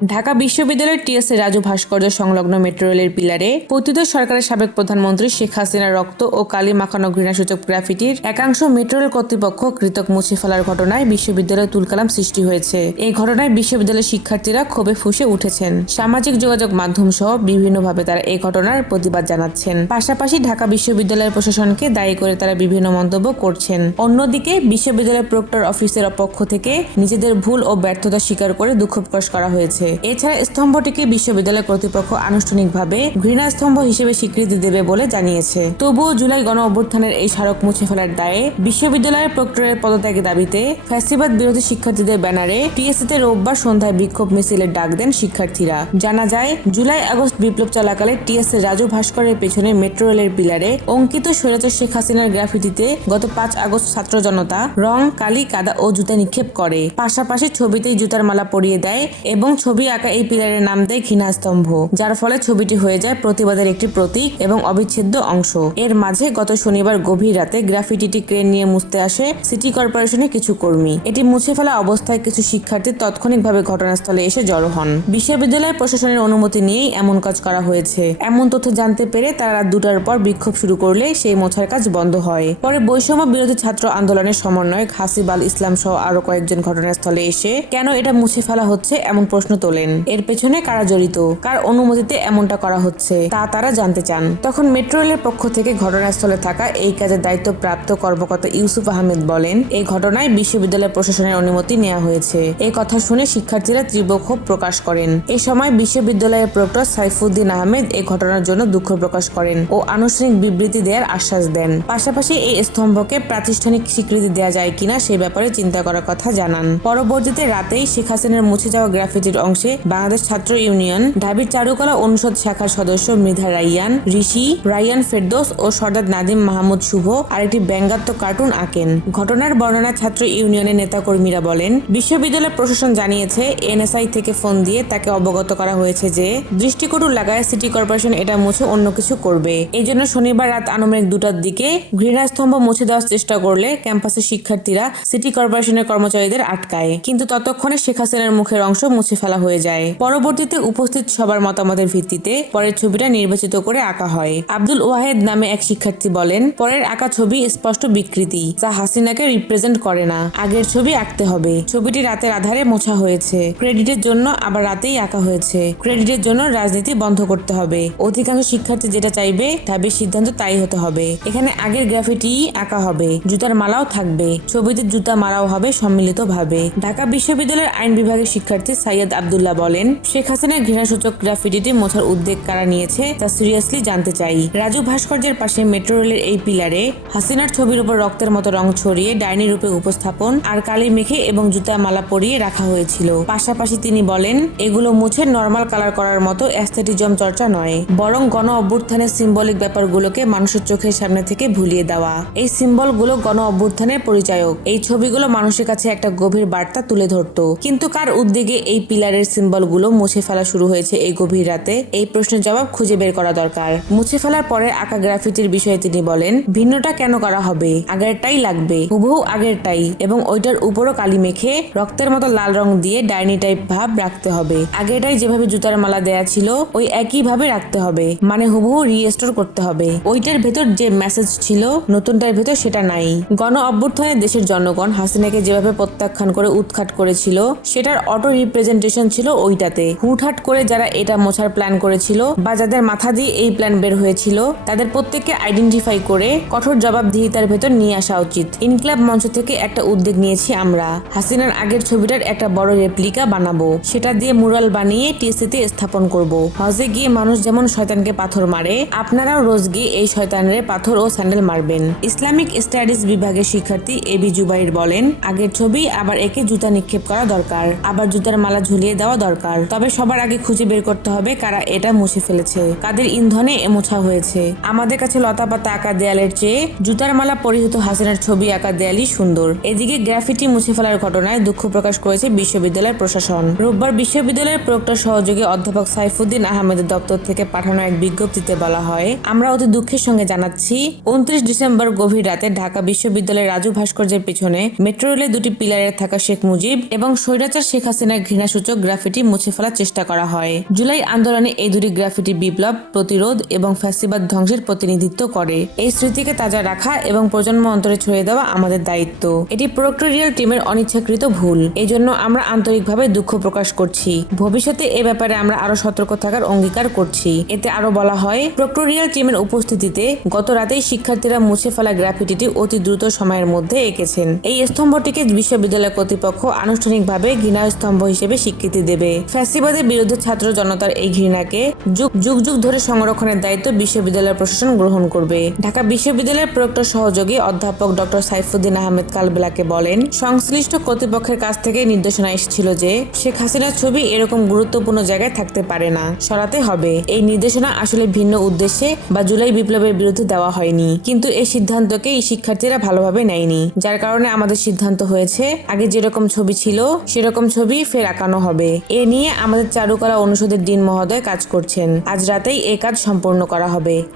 ঢাকা বিশ্ববিদ্যালয়ের টিএসসি রাজু ভাস্কর্য সংলগ্ন মেট্রো রেলের পিলারে পতিত সরকারের সাবেক প্রধানমন্ত্রী শেখ হাসিনার রক্ত ও কালি মাখানো ঘৃণাসূচক গ্রাফিটির একাংশ মেট্রো রেল কর্তৃপক্ষ কৃতক মুছে ফেলার ঘটনায় বিশ্ববিদ্যালয়ে তুলকালাম সৃষ্টি হয়েছে। এই ঘটনায় বিশ্ববিদ্যালয়ের শিক্ষার্থীরা ক্ষোভে ফুঁসে উঠেছেন। সামাজিক যোগাযোগ মাধ্যম সহ বিভিন্নভাবে তারা এই ঘটনার প্রতিবাদ জানাচ্ছেন। পাশাপাশি ঢাকা বিশ্ববিদ্যালয়ের প্রশাসনকে দায়ী করে তারা বিভিন্ন মন্তব্য করছেন। অন্যদিকে বিশ্ববিদ্যালয়ের প্রক্টর অফিসের পক্ষ থেকে নিজেদের ভুল ও ব্যর্থতা স্বীকার করে দুঃখ প্রকাশ করা হয়েছে। এছাড়া স্তম্ভটিকে বিশ্ববিদ্যালয় কর্তৃপক্ষ আনুষ্ঠানিকভাবে ঘৃণা স্তম্ভ হিসেবে স্বীকৃতি দেবে বলে জানিয়েছে। তবুও জুলাই গণ অভ্যুত্থানের এই স্মারক মুছে ফেলার দায়ে বিশ্ববিদ্যালয়ের প্রক্টরের পদত্যাগের দাবিতে ফ্যাসিবাদ বিরোধী শিক্ষার্থীদের ব্যানারে টিএসসিতে রোববার সন্ধ্যায় বিক্ষোভ মিছিলের ডাক দেন শিক্ষার্থীরা। জানা যায়, জুলাই আগস্ট বিপ্লব চলাকালে টিএসসি রাজু ভাস্করের পেছনে মেট্রো রেলের পিলারে অঙ্কিত স্বৈরাচার শেখ হাসিনার গ্রাফিটিতে গত 5 আগস্ট ছাত্র জনতা রং, কালি, কাদা ও জুতা নিক্ষেপ করে। পাশাপাশি ছবিতেই জুতার মালা পরিয়ে দেয় এবং ছবি আঁকা এই পিলারের নাম দেয় ঘৃণা স্তম্ভ, যার ফলে ছবিটি হয়ে যায় প্রতিবাদের একটি প্রতীক এবং অবিচ্ছেদ্য অংশ। এর মাঝে গত শনিবার গভীর রাতে গ্রাফিটিটি ক্রেন নিয়ে মুছতে আসে সিটি কর্পোরেশনের কিছু কর্মী। এটি মুছে ফেলা অবস্থায় কিছু শিক্ষার্থী তাৎক্ষণিকভাবে ঘটনাস্থলে এসে জড়ো হন। বিশ্ববিদ্যালয় প্রশাসনের অনুমতি নিয়েই এমন কাজ করা হয়েছে। এমন তথ্য জানতে পেরে তারা রাত 2টার পর বিক্ষোভ শুরু করলে সেই মোছার কাজ বন্ধ হয়। পরে বৈষম্য বিরোধী ছাত্র আন্দোলনের সমন্বয়ক হাসিব আল ইসলাম সহ আরো কয়েকজন ঘটনাস্থলে এসে কেন এটা মুছে ফেলা হচ্ছে এমন প্রশ্ন তোলেন। এর পেছনে কারা জড়িত, কার অনুমতিতে এমনটা করা হচ্ছে তা তারা জানতে চান। তখন মেট্রো রেলের পক্ষ থেকে ঘটনাস্থলে থাকা এই কাজের দায়িত্বপ্রাপ্ত কর্মকর্তা ইউসুফ আহমেদ বলেন, এই ঘটনায় বিশ্ববিদ্যালয় প্রশাসনের অনুমতি নেওয়া হয়েছে। এই কথা শুনে শিক্ষার্থীরা তীব্র ক্ষোভ প্রকাশ করেন। এ সময় বিশ্ববিদ্যালয়ের প্রক্টর সাইফুদ্দিন আহমেদ এই ঘটনার জন্য দুঃখ প্রকাশ করেন ও আনুষ্ঠানিক বিবৃতি দেওয়ার আশ্বাস দেন। পাশাপাশি এই স্তম্ভকে প্রাতিষ্ঠানিক স্বীকৃতি দেওয়া যায় কিনা সেই ব্যাপারে চিন্তা করার কথা জানান। পরবর্তীতে রাতেই শেখ হাসিনার মুছে যাওয়া গ্রাফিটির অংশে বাংলাদেশ ছাত্র ইউনিয়ন, ঢাবির চারুকলা অনুষদ শাখার সদস্য মৃধা রাইয়ান, ঋষি, রাইয়ান ফেরদৌস ও সর্দার নাদিম মাহমুদ শুভ আরেকটি ব্যঙ্গাত্মক কার্টুন আঁকেন। ঘটনার বর্ণনা ছাত্র ইউনিয়নের নেতাকর্মীরা বলেন, বিশ্ববিদ্যালয় প্রশাসন জানিয়েছে এনএসআই থেকে ফোন দিয়ে তাকে অবগত করা হয়েছে যে দৃষ্টিকটু লাগায় সিটি কর্পোরেশন এটা মুছে অন্য কিছু করবে। এই জন্য শনিবার রাত আনুমানিক 2টার দিকে ঘৃণাস্তম্ভ মুছে দেওয়ার চেষ্টা করলে ক্যাম্পাসের শিক্ষার্থীরা সিটি কর্পোরেশনের কর্মচারীদের আটকায়, কিন্তু ততক্ষণে শেখ হাসিনার মুখের অংশ মুছে ফেলা হয়ে যায়। পরবর্তীতে উপস্থিত সবার মতামতের ভিত্তিতে পরের ছবিটা নির্বাচিত করে আঁকা হয়। আব্দুল ওয়াহেদ নামে এক শিক্ষার্থী বলেন, পরের আঁকা ছবি স্পষ্ট বিকৃতি, যা হাসিনাকে রিপ্রেজেন্ট করে না। আগের ছবি আঁকতে হবে। ছবিটি রাতের আধারে মোছা হয়েছে। ক্রেডিটের জন্য আবার রাতেই আঁকা হয়েছে। ক্রেডিটের জন্য রাজনীতি বন্ধ করতে হবে। অধিকাংশ শিক্ষার্থী যেটা চাইবে ঢাবির সিদ্ধান্ত তাই হতে হবে। এখানে আগের গ্রাফিটি আঁকা হবে, জুতার মালাও থাকবে, ছবিতে জুতা মারাও হবে সম্মিলিতভাবে। ঢাকা বিশ্ববিদ্যালয়ের আইন বিভাগের শিক্ষার্থী সাইয়দ আব্দুল্লাহ বলেন, শেখ হাসিনার ঘৃণাসূচক গ্রাফিটিটি মোছার উদ্যোগ কারা নিয়েছে তা সিরিয়াসলি জানতে চাই। রাজু ভাস্কর্যের পাশে মেট্রো রেলের এই পিলারে হাসিনার ছবির উপর রক্তের মতো রং ছড়িয়ে ডাইনি রূপে উপস্থাপন আর কালি মেখে এবং জুতা মালা পরিয়ে রাখা হয়েছিল। পাশাপাশি তিনি বলেন, এগুলো মুছে নর্মাল কালার করার মতো অ্যাস্থেটিজম চর্চা নয়, বরং গণ অভ্যুত্থানের সিম্বলিক ব্যাপারগুলোকে মানুষের চোখের সামনে থেকে ভুলিয়ে দেওয়া। এই সিম্বলগুলো গণ অভ্যুত্থানের পরিচায়ক। এই ছবিগুলো মানুষের কাছে একটা গভীর বার্তা তুলে ধরতো। কিন্তু কার উদ্যোগে এই পিলারের সিম্বলগুলো মুছে ফেলা শুরু হয়েছে এই গভীর রাতে? এই প্রশ্নের জবাব খুঁজে বের করা দরকার। মুছে ফেলার পরে আঁকা গ্রাফিটির বিষয়ে তিনি বলেন, ভিন্নটা কেন করা হবে? আগেরটাই লাগবে, হুবহু আগেরটাই, এবং ওইটার উপরও কালি মেখে রক্তের মতো লাল রং দিয়ে ডাইনি টাইপ ভাব রাখতে হবে। আগেরটাই যেভাবে জুতার মালা দেয়া ছিল ওই একই ভাবে রাখতে হবে, মানে হুবহু রিস্টোর করতে হবে। ওইটার ভেতর যে মেসেজ ছিল নতুনটার ভেতর সেটা নাই। গণ অভ্যুত্থানে দেশের জনগণ হাসিনাকে যেভাবে প্রত্যাখ্যান করে উৎখাত করেছিল সেটার অটো রিপ্রেজেন্টেশন ছিল ওইটাতে। হুটহাট করে যারা এটা মোছার প্ল্যান করেছিল বা যাদের মাথা দিয়ে এই প্ল্যান বের হয়েছিল তাদের প্রত্যেককে আইডেন্টিফাই করে কঠোর জবাবদিহিতার ভেতর নিয়ে আসা উচিত। ইনকিলাব মঞ্চ থেকে একটা উদ্যোগ নিয়েছি আমরা। হাসিনার আগের ছবিটার একটা বড় রেপ্লিকা বানাবো, সেটা দিয়ে মুরাল বানিয়ে টিএসসিতে স্থাপন করব। হজে গিয়ে মানুষ যেমন শয়তানকে পাথর মারে, আপনারাও রোজ গিয়ে এই শয়তানের পাথর ও স্যান্ডেল মারবেন। ইসলামিক স্টাডিজ বিভাগের শিক্ষার্থী এবি জুবাইর বলেন, আগের ছবি আবার একে জুতা নিক্ষেপ করা দরকার, আবার জুতার মালা ঝুলিয়ে দেওয়া দরকার। তবে সবার আগে খুঁজে বের করতে হবে কারা এটা মুছে ফেলেছে, কাদের ইন্ধনে মোছা হয়েছে। আমাদের কাছে লতাপাতা আঁকা দেয়ালের চেয়ে জুতার মালা পরিহিত হাসিনার ছবি আঁকা দেয়ালই সুন্দর। এদিকে গ্রাফিটি মুছে ফেলার ঘটনায় দুঃখ প্রকাশ করেছে বিশ্ববিদ্যালয়ের প্রশাসন। রোববার বিশ্ববিদ্যালয়ের প্রক্টর সহযোগী অধ্যাপক সাইফুদ্দিন আহমেদের দপ্তর থেকে পাঠানো এক বিজ্ঞপ্তিতে বলা হয়, আমরা অতি দুঃখের সঙ্গে জানাচ্ছি 29 ডিসেম্বর গভীর রাতে ঢাকা বিশ্ববিদ্যালয়ের রাজু ভাস্কর্যের পিছনে মেট্রো রেলের দুটি পিলারে থাকা শেখ মুজিব এবং স্বৈরাচার শেখ হাসিনার ঘৃণাসূচক গ্রাফিটি মুছে ফেলার চেষ্টা করা হয়। জুলাই আন্দোলনে এই দুটি গ্রাফিটি বিপ্লব, প্রতিরোধ এবং ফ্যাসিবাদ ধ্বংসের প্রতিনিধিত্ব করে। এই স্মৃতিকে তাজা রাখা এবং প্রজন্ম অন্তরে ছড়িয়ে দেওয়া আমাদের দায়িত্ব। এটি প্রক্টোরিয়াল টিমের অনিচ্ছাকৃত ভুল, এজন্য আমরা আন্তরিকভাবে দুঃখ প্রকাশ করছি। ভবিষ্যতে এ ব্যাপারে আমরা আরো সতর্ক থাকার অঙ্গীকার করছি। এতে আরো বলা হয়, প্রক্টোরিয়াল টিমের উপস্থিতিতে গত রাতেই শিক্ষার্থীরা মুছে ফেলা গ্রাফিটিটি অতি দ্রুত সময়ের মধ্যে এঁকেছেন। এই স্তম্ভটিকে বিশ্ববিদ্যালয় কর্তৃপক্ষ আনুষ্ঠানিকভাবে ঘৃণা স্তম্ভ হিসেবে স্বীকৃতি দেবে। ফ্যাসিবাদের বিরুদ্ধে ছাত্র জনতার এই ঘৃণাকে যুগ যুগ ধরে সংরক্ষণের দায়িত্ব বিশ্ববিদ্যালয় প্রশাসন গ্রহণ করবে। ঢাকা বিশ্ববিদ্যালয়ের প্রক্টর সহযোগী অধ্যাপক ডক্টর সাইফুদ্দিন আহমেদ কালবেলাকে বলেন, সংশ্লিষ্ট কর্তৃপক্ষের কাছ থেকে নির্দেশনা এসেছিল যে শেখ হাসিনার ছবি এরকম গুরুত্বপূর্ণ জায়গায় থাকতে পারে না, সরাতে হবে। এই নির্দেশনা আসলে ভিন্ন উদ্দেশ্যে বা জুলাই বিপ্লবের বিরুদ্ধে দেওয়া হয়নি, কিন্তু এই সিদ্ধান্তকে এই শিক্ষার্থীরা ভালোভাবে নেয়নি, যার কারণে আমাদের সিদ্ধান্ত হয়েছে আগে যেরকম ছবি ছিল সেরকম ছবি ফের আঁকানো হবে। এ নিয়ে আমাদের চারুকলা অনুষদের ডিন মহোদয় কাজ করছেন। আজ রাতেই এই কাজ সম্পন্ন করা হবে।